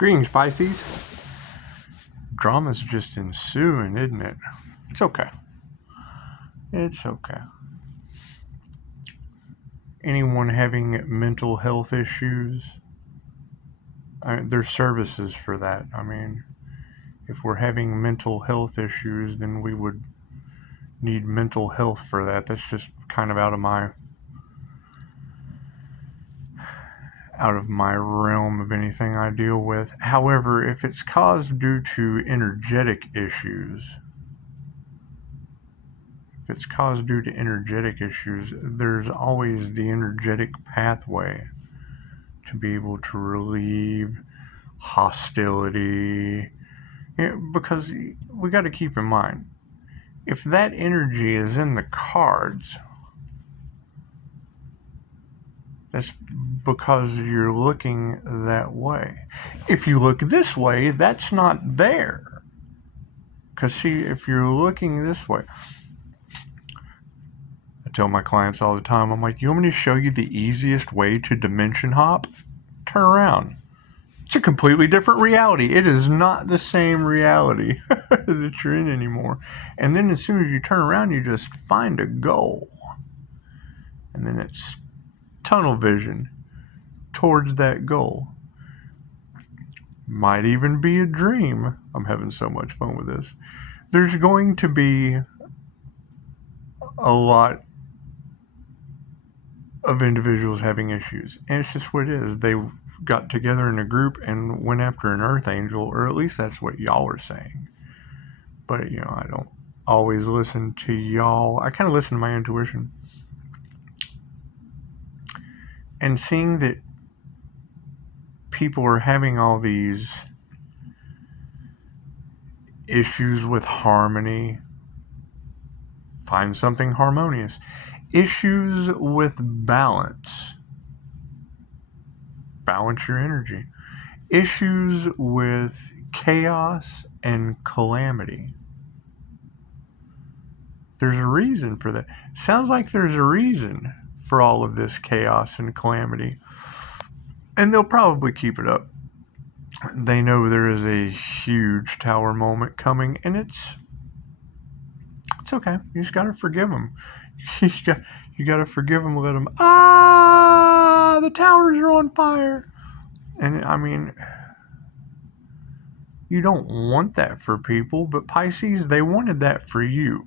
Greetings, Pisces. Drama's just ensuing, isn't it? It's okay. It's okay. Anyone having mental health issues, there's services for that. I mean, if we're having mental health issues, then we would need mental health for that. That's just kind of out of my realm of anything I deal with. However, if it's caused due to energetic issues, there's always the energetic pathway to be able to relieve hostility. Because we got to keep in mind, if that energy is in the cards, that's because you're looking that way. If you look this way, that's not there. Because see, if you're looking this way, I tell my clients all the time, I'm like, you want me to show you the easiest way to dimension hop? Turn around. It's a completely different reality. It is not the same reality that you're in anymore. And then as soon as you turn around, you just find a goal. And then it's tunnel vision towards that goal. Might even be a dream. I'm having so much fun with this. There's going to be a lot of individuals having issues. And it's just what it is. They got together in a group and went after an earth angel, or at least that's what y'all are saying. But, I don't always listen to y'all. I kind of listen to my intuition. And seeing that people are having all these issues with harmony, find something harmonious. Issues with balance your energy. Issues with chaos and calamity. There's a reason for that. Sounds like there's a reason for all of this chaos and calamity. And they'll probably keep it up. They know there is a huge tower moment coming, and it's okay. You just gotta forgive them. You gotta forgive them. Let them. The towers are on fire. And I mean, you don't want that for people, but Pisces, they wanted that for you.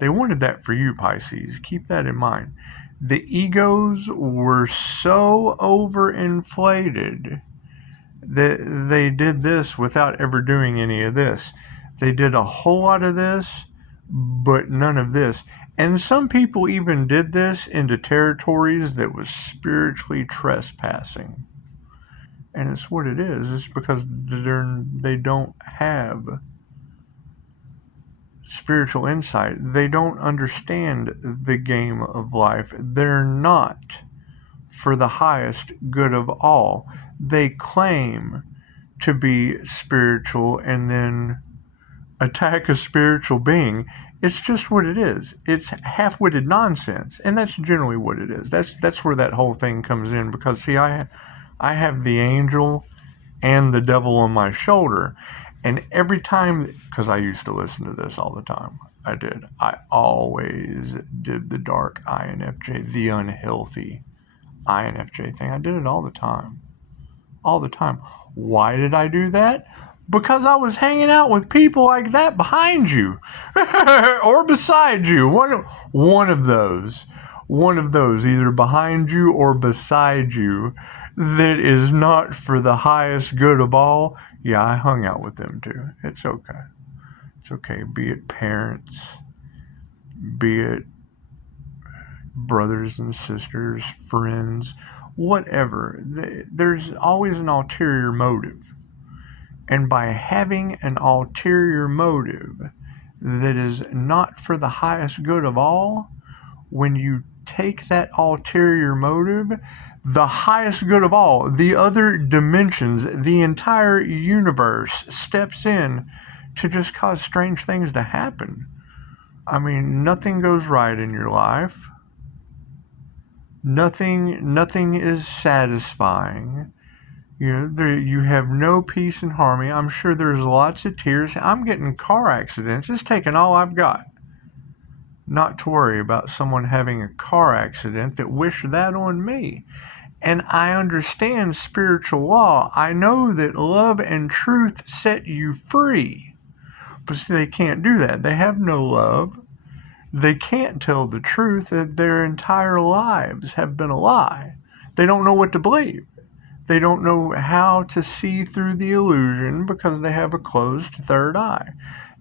They wanted that for you, Pisces. Keep that in mind. The egos were so overinflated that they did this without ever doing any of this. They did a whole lot of this, but none of this. And some people even did this into territories that was spiritually trespassing. And it's what it is. It's because they don't have spiritual insight. They don't understand the game of life. They're not for the highest good of all. They claim to be spiritual and then attack a spiritual being. It's just what it is. It's half-witted nonsense, and that's generally what it is. That's where that whole thing comes in, because see, I have the angel and the devil on my shoulder, and every time, because I used to listen to this all the time, I always did the dark INFJ, the unhealthy INFJ thing. I did it all the time. Why did I do that? Because I was hanging out with people like that behind you or beside you. One of those, either behind you or beside you, that is not for the highest good of all. Yeah, I hung out with them too. It's okay. It's okay. Be it parents, be it brothers and sisters, friends, whatever. There's always an ulterior motive. And by having an ulterior motive that is not for the highest good of all, when you take that ulterior motive, the highest good of all, the other dimensions, the entire universe steps in to just cause strange things to happen. I mean, nothing goes right in your life. Nothing is satisfying. You have no peace and harmony. I'm sure there's lots of tears. I'm getting car accidents. It's taking all I've got not to worry about someone having a car accident that wish that on me. And I understand spiritual law. I know that love and truth set you free. But see, they can't do that. They have no love. They can't tell the truth, that their entire lives have been a lie. They don't know what to believe. They don't know how to see through the illusion because they have a closed third eye.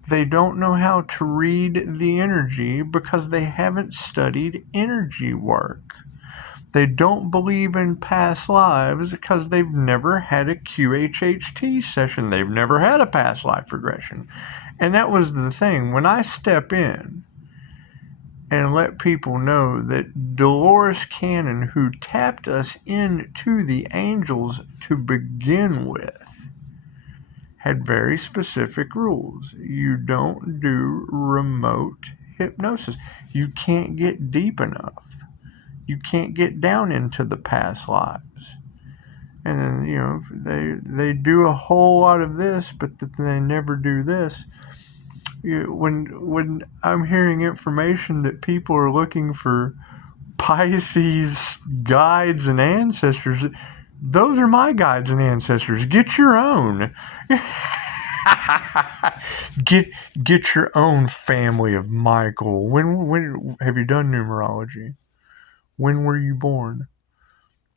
They don't know how to read the energy because they haven't studied energy work. They don't believe in past lives because they've never had a QHHT session. They've never had a past life regression. And that was the thing. When I step in and let people know that Dolores Cannon, who tapped us into the angels to begin with, had very specific rules. You don't do remote hypnosis. You can't get deep enough. You can't get down into the past lives. And then, they do a whole lot of this, but they never do this. When I'm hearing information that people are looking for Pisces guides and ancestors, those are my guides and ancestors. Get your own. get your own family of Michael. When have you done numerology? When were you born?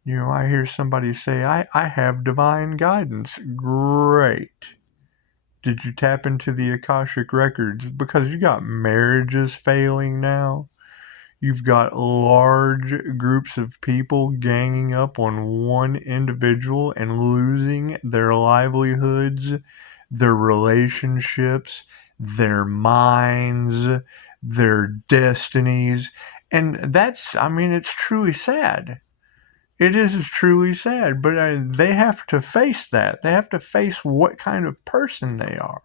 I hear somebody say, I have divine guidance. Great. Did you tap into the Akashic Records? Because you got marriages failing now. You've got large groups of people ganging up on one individual and losing their livelihoods, their relationships, their minds, their destinies. And it's truly sad. It is truly sad, but they have to face that. They have to face what kind of person they are.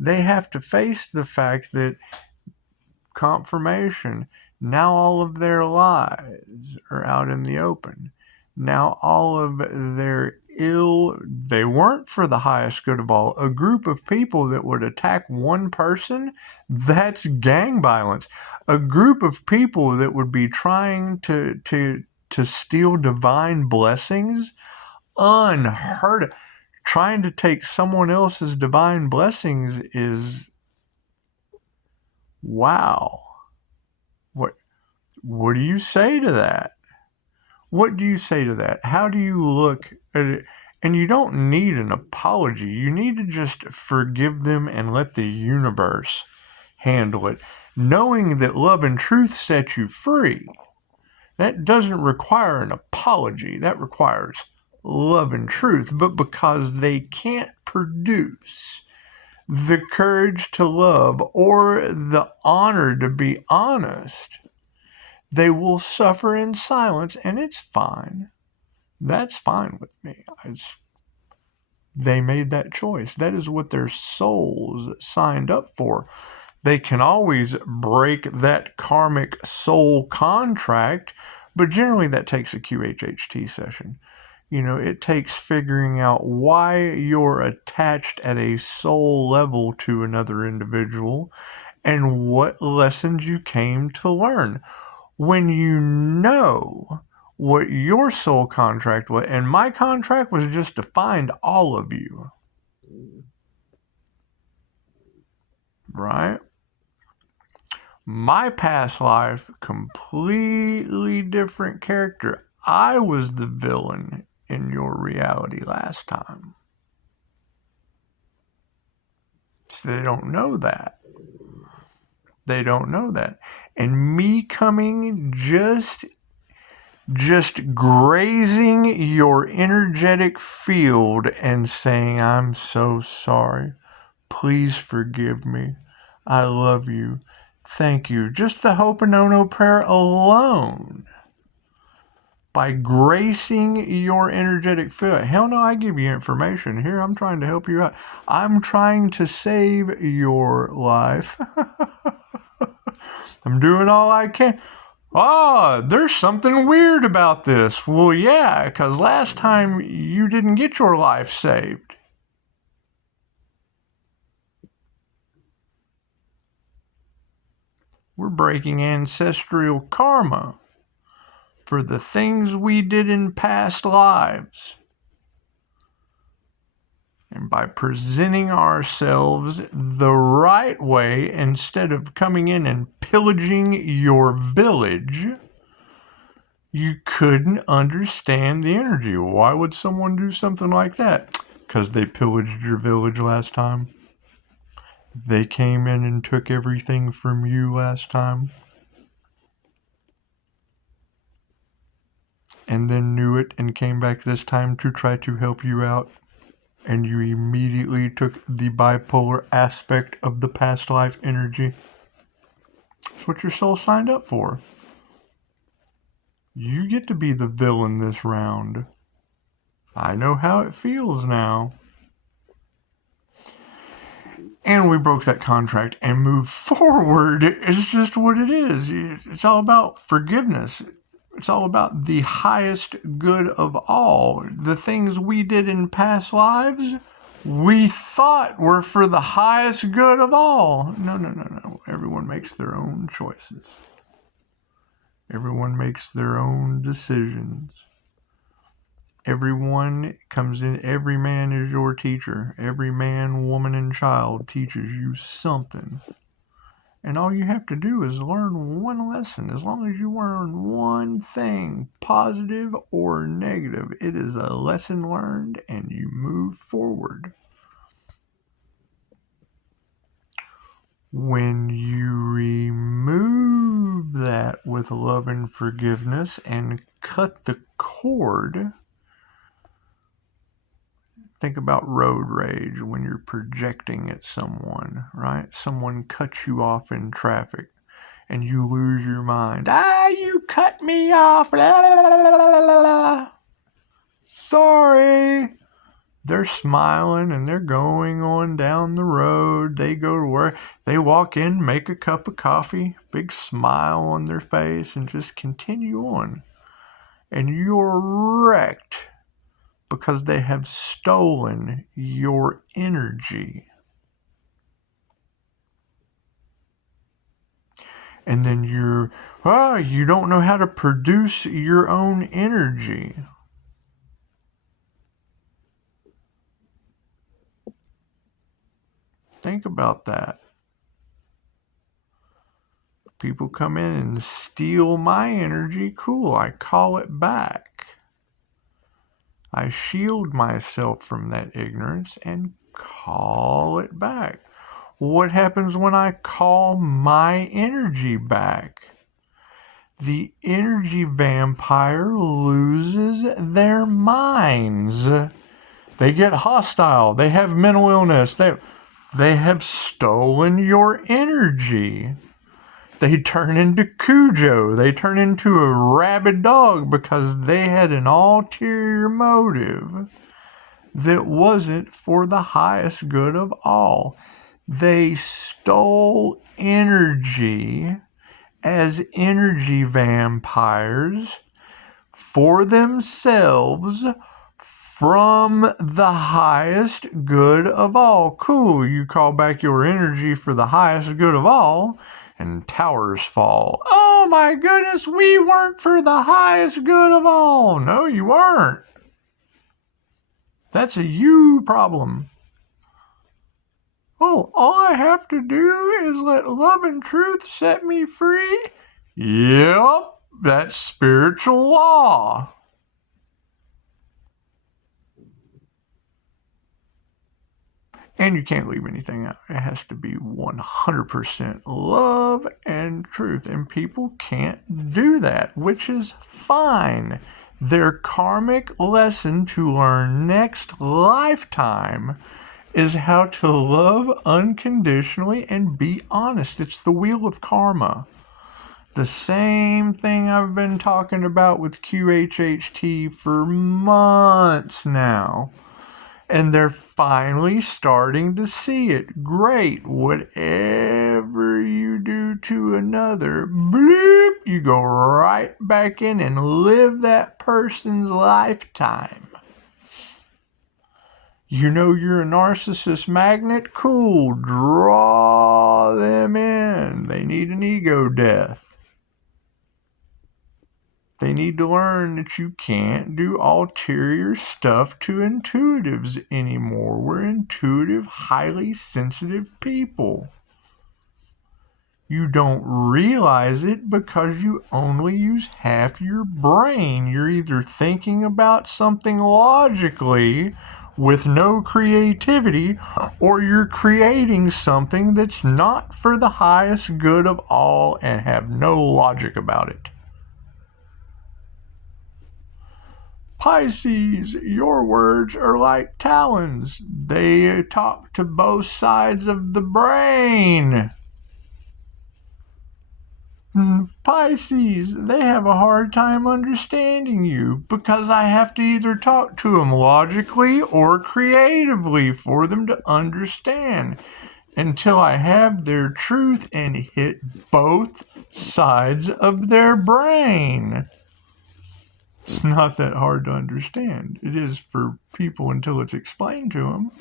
They have to face the fact that confirmation, now all of their lies are out in the open. Now all of their they weren't for the highest good of all. A group of people that would attack one person, that's gang violence. A group of people that would be trying to steal divine blessings, unheard of. Trying to take someone else's divine blessings is, wow. What do you say to that? What do you say to that? How do you look at it? And you don't need an apology. You need to just forgive them and let the universe handle it. Knowing that love and truth set you free. That doesn't require an apology. That requires love and truth. But because they can't produce the courage to love or the honor to be honest, they will suffer in silence, and it's fine. That's fine with me. They made that choice. That is what their souls signed up for. They can always break that karmic soul contract, but generally that takes a QHHT session. It takes figuring out why you're attached at a soul level to another individual and what lessons you came to learn. When you know what your soul contract was, and my contract was just to find all of you, right? My past life, completely different character. I was the villain in your reality last time. So they don't know that. They don't know that. And me coming just grazing your energetic field and saying, I'm so sorry. Please forgive me. I love you. Thank you. Just the Ho'oponopono prayer alone, by gracing your energetic field. Hell no, I give you information here. I'm trying to help you out. I'm trying to save your life. I'm doing all I can. Oh, there's something weird about this. Well, yeah, because last time you didn't get your life saved. We're breaking ancestral karma for the things we did in past lives. And by presenting ourselves the right way, instead of coming in and pillaging your village, you couldn't understand the energy. Why would someone do something like that? Because they pillaged your village last time. They came in and took everything from you last time. And then knew it and came back this time to try to help you out. And you immediately took the bipolar aspect of the past life energy. That's what your soul signed up for. You get to be the villain this round. I know how it feels now. And we broke that contract and moved forward. It's just what it is. It's all about forgiveness. It's all about the highest good of all. The things we did in past lives, we thought were for the highest good of all. No. Everyone makes their own choices. Everyone makes their own decisions. Everyone comes in, every man is your teacher. Every man, woman, and child teaches you something. And all you have to do is learn one lesson. As long as you learn one thing, positive or negative, it is a lesson learned and you move forward. When you remove that with love and forgiveness and cut the cord, think about road rage when you're projecting at someone, right? Someone cuts you off in traffic and you lose your mind. You cut me off. La, la, la, la. Sorry. They're smiling and they're going on down the road. They go to work. They walk in, make a cup of coffee, big smile on their face, and just continue on. And you're wrecked because they have stolen your energy. And then you don't know how to produce your own energy. Think about that. People come in and steal my energy. Cool, I call it back. I shield myself from that ignorance and call it back. What happens when I call my energy back? The energy vampire loses their minds. They get hostile. They have mental illness. They have stolen your energy. They turn into Cujo. They turn into a rabid dog because they had an ulterior motive that wasn't for the highest good of all. They stole energy as energy vampires for themselves from the highest good of all. Cool, you call back your energy for the highest good of all, and towers fall. Oh my goodness, we weren't for the highest good of all. No, you weren't. That's a you problem. Oh, all I have to do is let love and truth set me free? Yep, that's spiritual law. And you can't leave anything out. It has to be 100% love and truth. And people can't do that, which is fine. Their karmic lesson to learn next lifetime is how to love unconditionally and be honest. It's the wheel of karma. The same thing I've been talking about with QHHT for months now. And they're finally starting to see it. Great. Whatever you do to another, bloop, you go right back in and live that person's lifetime. You know you're a narcissist magnet? Cool. Draw them in. They need an ego death. They need to learn that you can't do ulterior stuff to intuitives anymore. We're intuitive, highly sensitive people. You don't realize it because you only use half your brain. You're either thinking about something logically with no creativity, or you're creating something that's not for the highest good of all and have no logic about it. Pisces, your words are like talons. They talk to both sides of the brain. Pisces, they have a hard time understanding you because I have to either talk to them logically or creatively for them to understand until I have their truth and hit both sides of their brain. It's not that hard to understand. It is for people until it's explained to them.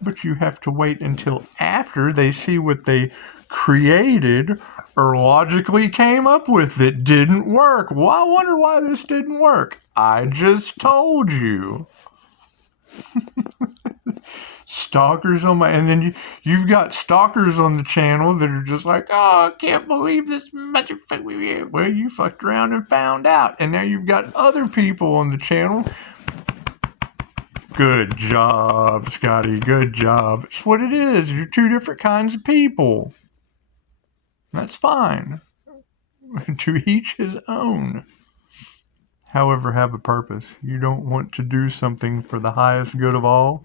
But you have to wait until after they see what they created or logically came up with that didn't work. Well, I wonder why this didn't work. I just told you. Stalkers on my, and then you've got stalkers on the channel that are just like, oh, I can't believe this motherfucker. Well, you fucked around and found out. And now you've got other people on the channel. Good job, Scotty. Good job. It's what it is. You're two different kinds of people. That's fine. To each his own. However, have a purpose. You don't want to do something for the highest good of all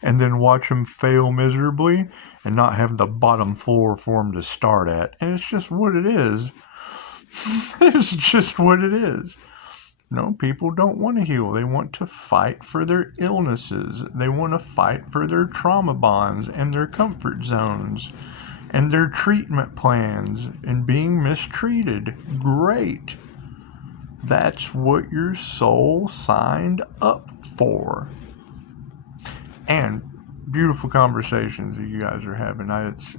and then watch them fail miserably and not have the bottom floor for them to start at. And it's just what it is. It's just what it is. No, people don't want to heal. They want to fight for their illnesses. They want to fight for their trauma bonds and their comfort zones and their treatment plans and being mistreated. Great. That's what your soul signed up for. And beautiful conversations that you guys are having.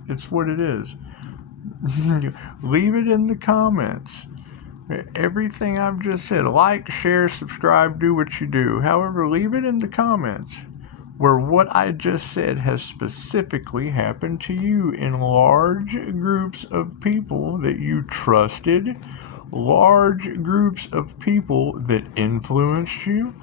It's what it is. Leave it in the comments. Everything I've just said, like, share, subscribe, do what you do. However, leave it in the comments where what I just said has specifically happened to you in large groups of people that you trusted, large groups of people that influenced you,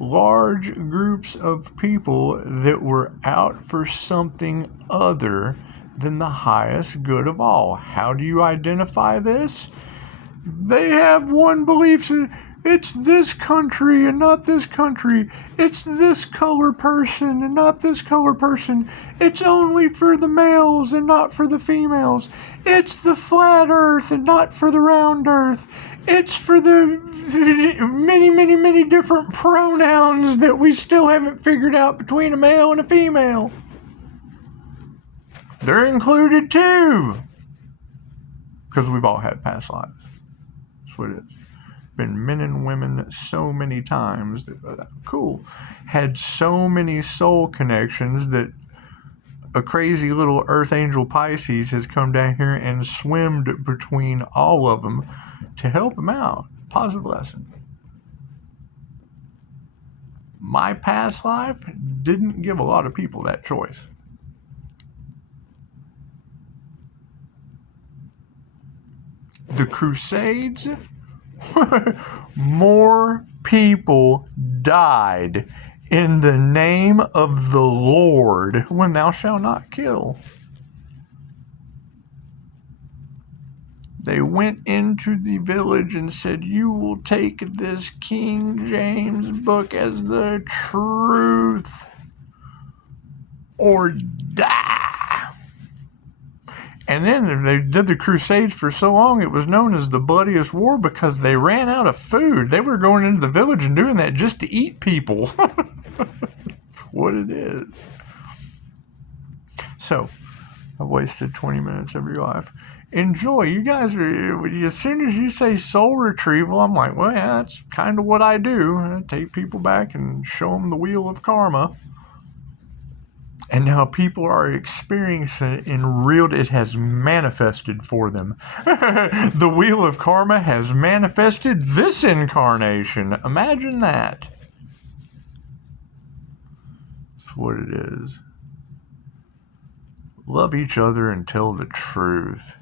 large groups of people that were out for something other than the highest good of all. How do you identify this? They have one belief. It's this country and not this country. It's this color person and not this color person. It's only for the males and not for the females. It's the flat earth and not for the round earth. It's for the many, many, many different pronouns that we still haven't figured out between a male and a female. They're included too. Because we've all had past lives. That's what it is. Been men and women so many times that, cool, had so many soul connections that a crazy little Earth Angel Pisces has come down here and swimmed between all of them to help them out. Positive lesson. My past life didn't give a lot of people that choice. The Crusades, more people died in the name of the Lord when thou shalt not kill. They went into the village and said, you will take this King James book as the truth or die. And then they did the Crusades for so long, it was known as the bloodiest war because they ran out of food. They were going into the village and doing that just to eat people. what it is. So, I've wasted 20 minutes of your life. Enjoy. You guys are, as soon as you say soul retrieval, I'm like, well, yeah, that's kind of what I do. I take people back and show them the wheel of karma. And now people are experiencing it in real, it has manifested for them. The wheel of karma has manifested this incarnation. Imagine that. That's what it is. Love each other and tell the truth.